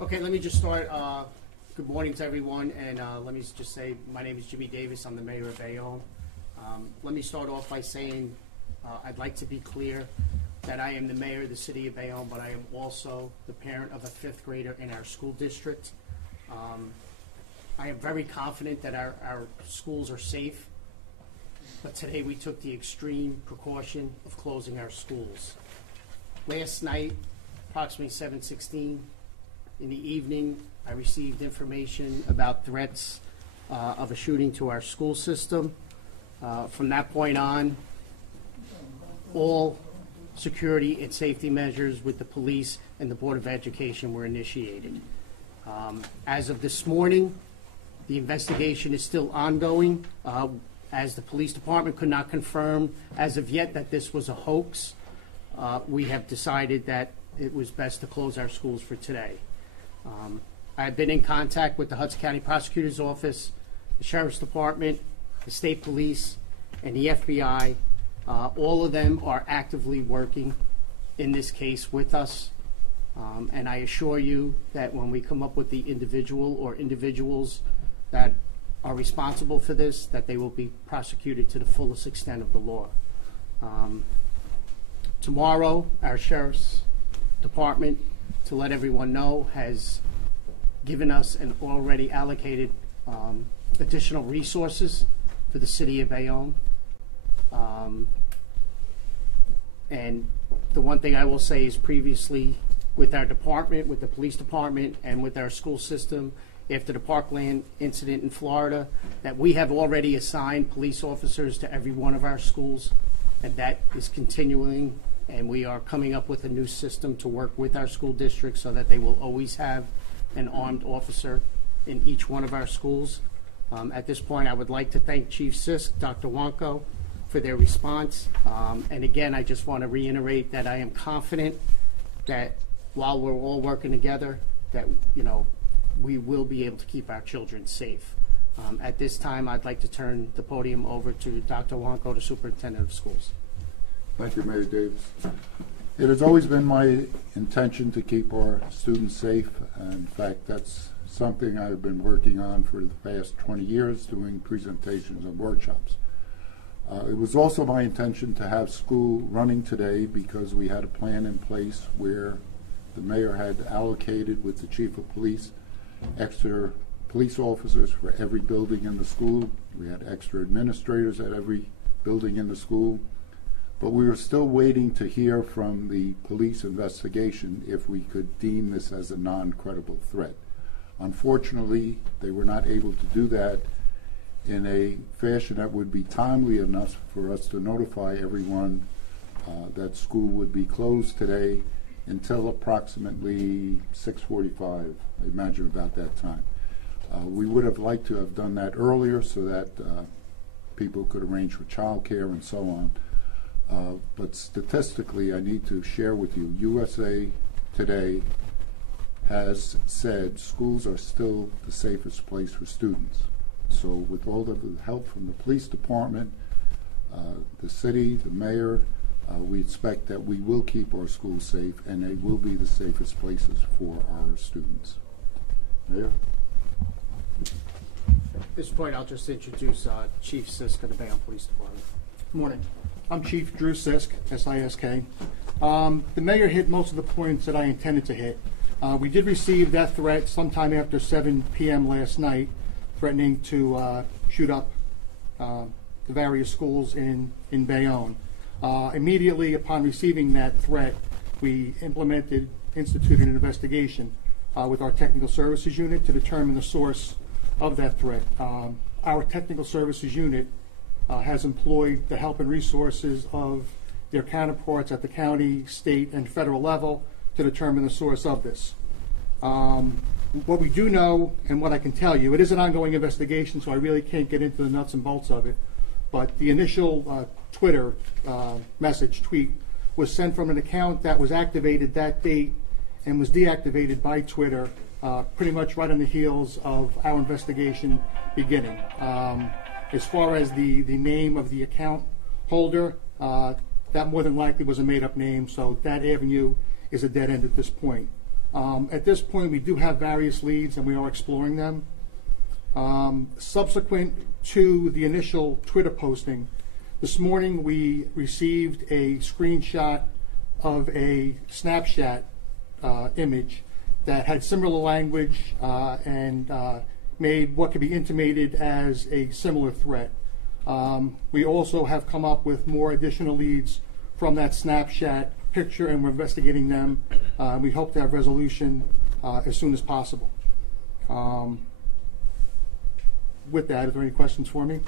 Okay, let me just start. Good morning to everyone, and let me just say my name is Jimmy Davis. I'm the mayor of Bayonne. Let me start off by saying I'd like to be clear that I am the mayor of the city of Bayonne, but I am also the parent of a fifth grader in our school district. I am very confident that our schools are safe, but today we took the extreme precaution of closing our schools. Last night, approximately 7:16 in the evening, I received information about threats of a shooting to our school system. From that point on, all security and safety measures with the police and the Board of Education were initiated. As of this morning, the investigation is still ongoing, as the police department could not confirm as of yet that this was a hoax. We have decided that it was best to close our schools for today. I've been in contact with the Hudson County Prosecutor's Office, the Sheriff's Department, the State Police, and the FBI. All of them are actively working in this case with us. And I assure you that when we come up with the individual or individuals that are responsible for this, that they will be prosecuted to the fullest extent of the law. Tomorrow, our Sheriff's Department, to let everyone know, has given us an already allocated additional resources for the city of Bayonne. And the one thing I will say is previously with our department, with the police department, and with our school system, after the Parkland incident in Florida, that we have already assigned police officers to every one of our schools, and that is continuing, and we are coming up with a new system to work with our school districts so that they will always have an armed officer in each one of our schools. At this point, I would like to thank Chief Sisk, Dr. Wanko, for their response. And again, I just want to reiterate that I am confident that while we're all working together, that we will be able to keep our children safe. At this time, I'd like to turn the podium over to Dr. Wanko, the Superintendent of Schools. Thank you, Mayor Davis. It has always been my intention to keep our students safe. In fact, that's something I've been working on for the past 20 years, doing presentations and workshops. It was also my intention to have school running today because we had a plan in place where the mayor had allocated with the chief of police extra police officers for every building in the school. We had extra administrators at every building in the school. But we were still waiting to hear from the police investigation if we could deem this as a non-credible threat. Unfortunately, they were not able to do that in a fashion that would be timely enough for us to notify everyone that school would be closed today until approximately 6:45, I imagine about that time. We would have liked to have done that earlier so that people could arrange for childcare and so on. But statistically, I need to share with you, USA Today has said schools are still the safest place for students. So with all of the help from the police department, the city, the mayor, we expect that we will keep our schools safe and they will be the safest places for our students. Mayor? At this point, I'll just introduce Chief Sisk of the Bayonne Police Department. Good morning. I'm Chief Drew Sisk, S-I-S-K. The mayor hit most of the points that I intended to hit. We did receive that threat sometime after 7 p.m. last night, threatening to shoot up the various schools in Bayonne. Immediately upon receiving that threat, we instituted an investigation with our technical services unit to determine the source of that threat. Our technical services unit has employed the help and resources of their counterparts at the county, state, and federal level to determine the source of this. What we do know, and what I can tell you, it is an ongoing investigation, so I really can't get into the nuts and bolts of it, but the initial Twitter tweet was sent from an account that was activated that date and was deactivated by Twitter pretty much right on the heels of our investigation beginning. As far as the name of the account holder, that more than likely was a made-up name, so that avenue is a dead end at this point. At this point, we do have various leads, and we are exploring them. Subsequent to the initial Twitter posting, this morning we received a screenshot of a Snapchat image that had similar language and made what could be intimated as a similar threat. We also have come up with more additional leads from that Snapchat picture, and we're investigating them. We hope to have resolution as soon as possible. With that, are there any questions for me?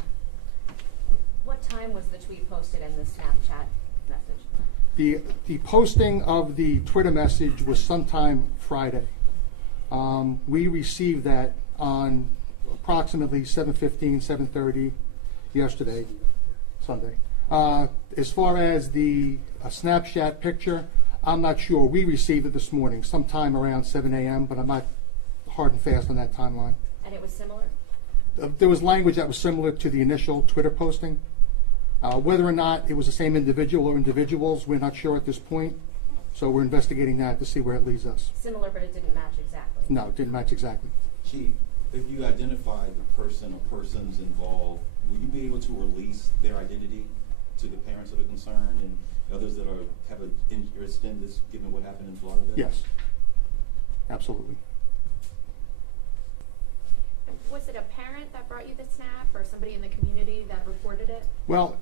What time was the tweet posted and the Snapchat message? The posting of the Twitter message was sometime Friday. We received that on approximately 7:15, 7:30 yesterday, Sunday. As far as the Snapchat picture, I'm not sure. We received it this morning, sometime around 7 a.m., but I'm not hard and fast on that timeline. And it was similar? There was language that was similar to the initial Twitter posting. Whether or not it was the same individual or individuals, we're not sure at this point. So we're investigating that to see where it leads us. Similar, but it didn't match exactly? No, it didn't match exactly. Chief, if you identify the person or persons involved, will you be able to release their identity to the parents that are concerned and others that have an interest in this, given what happened in Florida? Yes, absolutely. Was it a parent that brought you the snap or somebody in the community that reported it? Well,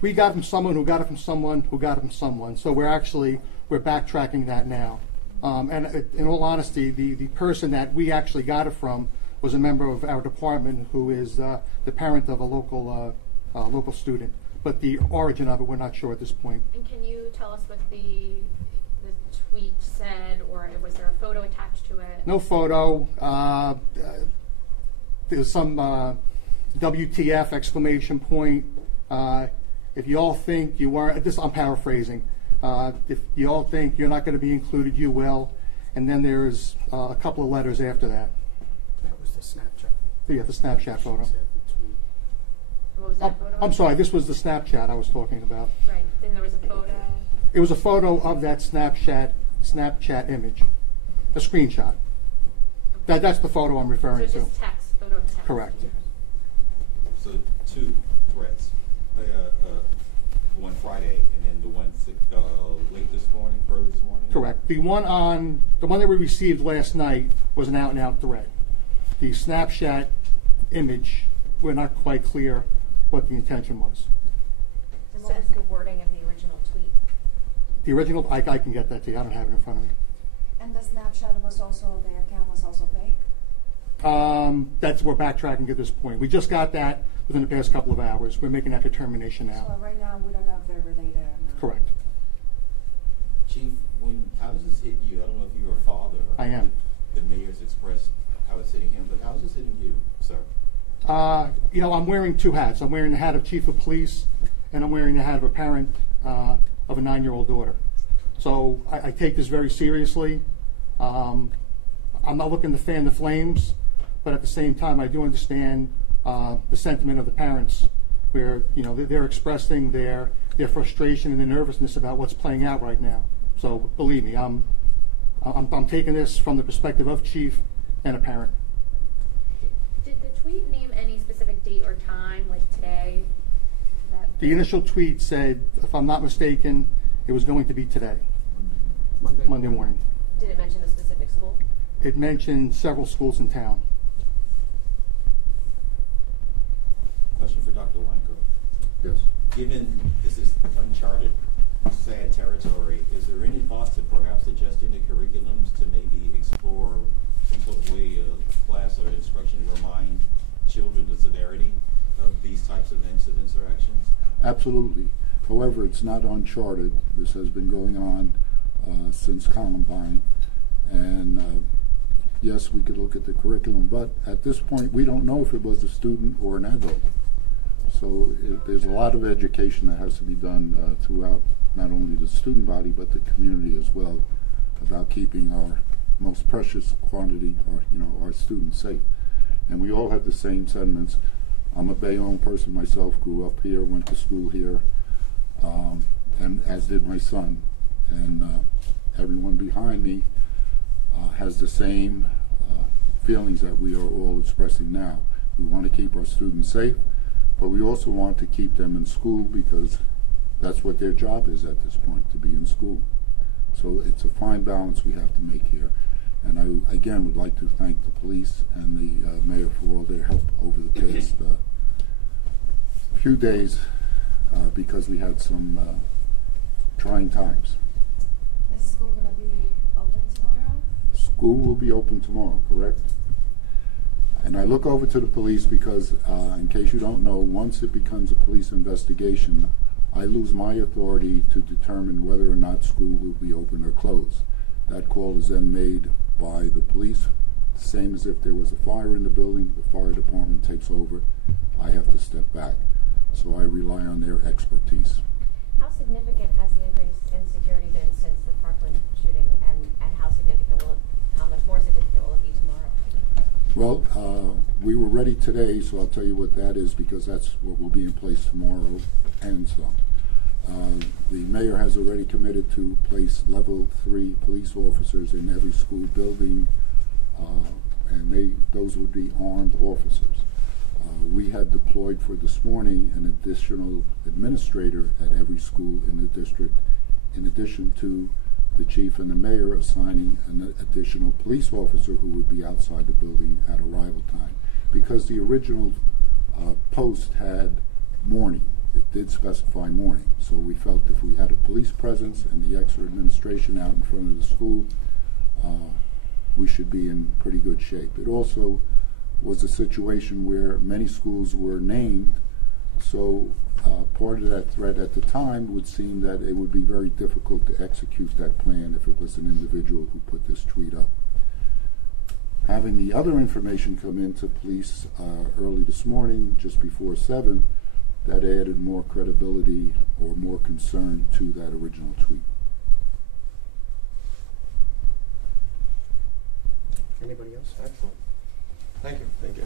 we got it from someone who got it from someone who got it from someone. So we're backtracking that now. And in all honesty, the person that we actually got it from was a member of our department who is the parent of a local student. But the origin of it, we're not sure at this point. And can you tell us what the tweet said, or was there a photo attached to it? No photo. There's some WTF exclamation point. If you all think you are, I'm paraphrasing. If you all think you're not going to be included, you will. And then there's a couple of letters after that. That was the Snapchat. Yeah, the Snapchat photo. What was that photo? I'm sorry, this was the Snapchat I was talking about. Right. Then there was a photo. It was a photo of that Snapchat image, a screenshot. That's the photo I'm referring So to. just text, photo of text. Correct. So two threats, one Friday and then the one late this morning, early this morning? Correct. The one that we received last night was an out-and-out threat. The Snapchat image, we're not quite clear what the intention was. And what was the wording of the original tweet? The original, I can get that to you. I don't have it in front of me. And the Snapchat was also, the account was also fake? We're backtracking at this point. We just got that within the past couple of hours. We're making that determination now. So right now, we don't know if they're related or not. Correct. Chief, how does this hit you? I don't know if you're a father. I am. The mayor's expressed how it's hitting him, but how is this hitting you, sir? I'm wearing two hats. I'm wearing the hat of chief of police, and I'm wearing the hat of a parent of a 9-year-old daughter. So I take this very seriously. I'm not looking to fan the flames, but at the same time, I do understand the sentiment of the parents, where they're expressing their frustration and their nervousness about what's playing out right now. So believe me, I'm taking this from the perspective of chief and a parent. Did the tweet name any specific date or time, like today? The initial tweet said, if I'm not mistaken, it was going to be today, Monday morning. Did it mention a specific school? It mentioned several schools in town. Question for Dr. Wanko. Yes. Given this is uncharted, sad territory, is there any thought to perhaps adjusting the curriculums to maybe explore some sort of way of class or instruction to remind children the severity of these types of incidents or actions? Absolutely. However, it's not uncharted. This has been going on since Columbine. And yes, we could look at the curriculum, but at this point, we don't know if it was a student or an adult. So there's a lot of education that has to be done throughout not only the student body, but the community as well, about keeping our most precious quantity, our students safe. And we all have the same sentiments. I'm a Bayonne person myself, grew up here, went to school here, and as did my son. And everyone behind me has the same feelings that we are all expressing now. We want to keep our students safe, but we also want to keep them in school because that's what their job is at this point, to be in school. So it's a fine balance we have to make here. And I, again, would like to thank the police and the mayor for all their help over the past few days because we had some trying times. Is school gonna be open tomorrow? School will be open tomorrow, correct? And I look over to the police because, in case you don't know, once it becomes a police investigation, I lose my authority to determine whether or not school will be open or closed. That call is then made by the police, same as if there was a fire in the building, the fire department takes over, I have to step back. So I rely on their expertise. How significant has the increase in security been since the Parkland shooting, and how much more significant will it be tomorrow? Well, we were ready today, so I'll tell you what that is because that's what will be in place tomorrow and some. The mayor has already committed to place level 3 police officers in every school building, and those would be armed officers. We had deployed for this morning an additional administrator at every school in the district, in addition to the chief and the mayor assigning an additional police officer who would be outside the building at arrival time. Because the original post had morning. It did specify morning. So we felt if we had a police presence and the extra administration out in front of the school, we should be in pretty good shape. It also was a situation where many schools were named, so part of that threat at the time would seem that it would be very difficult to execute that plan if it was an individual who put this tweet up. Having the other information come into police early this morning, just before 7, that added more credibility or more concern to that original tweet. Anybody else? Excellent. Thank you. Thank you.